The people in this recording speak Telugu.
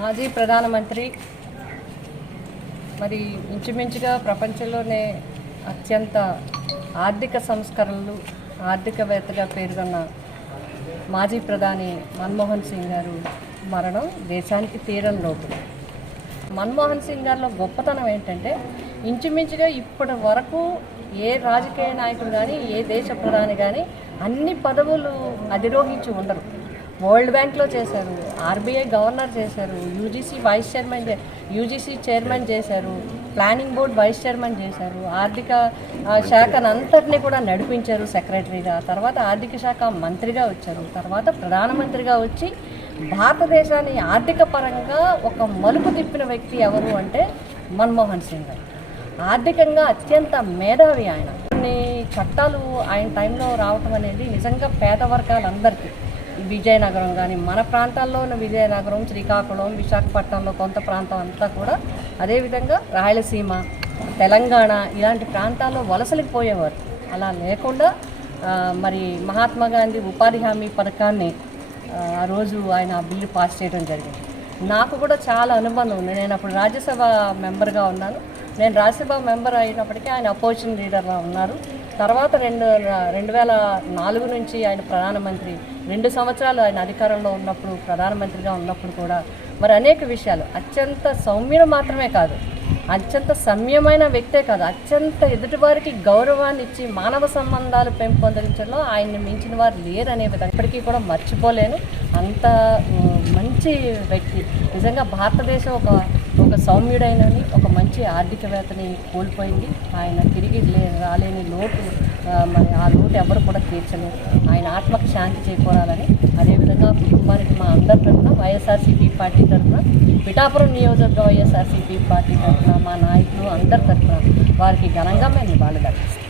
మాజీ ప్రధానమంత్రి మరి ఇంచుమించుగా ప్రపంచంలోనే అత్యంత ఆర్థిక సంస్కరణలు ఆర్థికవేత్తగా పేరుగొన్న మాజీ ప్రధాని మన్మోహన్ సింగ్ గారు మరణం దేశానికి తీరం లోపు మన్మోహన్ సింగ్ గారిలో గొప్పతనం ఏంటంటే ఇంచుమించుగా ఇప్పటి వరకు ఏ రాజకీయ నాయకుడు కానీ ఏ దేశ ప్రధాని కానీ అన్ని పదవులు అధిరోహించి ఉండరు. వరల్డ్ బ్యాంక్లో చేశారు ఆర్బీఐ గవర్నర్ చేశారు యూజీసీ వైస్ చైర్మన్ చే- యూజీసీ చైర్మన్ చేశారు ప్లానింగ్ బోర్డ్ వైస్ చైర్మన్ చేశారు ఆర్థిక ఆ, శాఖనంతటినీ కూడా నడిపించారు సెక్రటరీగా. తర్వాత ఆర్థిక శాఖ మంత్రిగా వచ్చారు. తర్వాత ప్రధానమంత్రిగా వచ్చి భారతదేశాన్ని ఆర్థిక పరంగా ఒక మలుపు తిప్పిన వ్యక్తి ఎవరు అంటే మన్మోహన్ సింగ్ గారు. ఆర్థికంగా అత్యంత మేధావి ఆయన. కొన్ని చట్టాలు ఆయన టైంలో రావటం అనేది నిజంగా పేద వర్గాలందరికీ విజయనగరం కానీ మన ప్రాంతాల్లో ఉన్న విజయనగరం శ్రీకాకుళం విశాఖపట్నంలో కొంత ప్రాంతం అంతా కూడా అదేవిధంగా రాయలసీమ తెలంగాణ ఇలాంటి ప్రాంతాల్లో వలసలకు పోయేవారు. అలా లేకుండా మరి మహాత్మా గాంధీ ఉపాధి హామీ పథకాన్ని ఆ ఆ రోజు ఆయన ఆ బిల్లు పాస్ చేయడం జరిగింది. నాకు కూడా చాలా అనుబంధం ఉంది. నేను అప్పుడు రాజ్యసభ మెంబర్గా ఉన్నాను. నేను రాజ్యసభ మెంబర్ అయినప్పటికీ ఆయన అపోజిషన్ లీడర్గా ఉన్నారు. తర్వాత రెండు రెండు వేల నాలుగు నుంచి ఆయన ప్రధానమంత్రి రెండు సంవత్సరాలు ఆయన అధికారంలో ఉన్నప్పుడు ప్రధానమంత్రిగా ఉన్నప్పుడు కూడా మరి అనేక విషయాలు. అత్యంత సౌమ్యులు మాత్రమే కాదు అత్యంత సమ్యమైన వ్యక్తే కాదు అత్యంత ఎదుటివారికి గౌరవాన్ని ఇచ్చి మానవ సంబంధాలు పెంపొందించడంలో ఆయన్ని మించిన వారు లేరు విధంగా ఇప్పటికీ కూడా మర్చిపోలేను. అంత మంచి వ్యక్తి. నిజంగా భారతదేశం ఒక ఒక సౌమ్యుడైనని ఒక మంచి ఆర్థికవేత్తని కోల్పోయింది. ఆయన తిరిగి లే- రాలేని లోటు మరి ఆ లోటు ఎవరు కూడా తీర్చలేదు. ఆయన ఆత్మకు శాంతి చేకూరాలని అదేవిధంగా కుటుంబానికి మా అందరి తరఫున వైఎస్ఆర్సీపీ పార్టీ తరఫున పిఠాపురం నియోజకవర్గ వైఎస్ఆర్సీపీ పార్టీ తరఫున మా నాయకులు అందరి తరఫున వారికి ఘనంగా మేము నివాళులు అర్పిస్తాం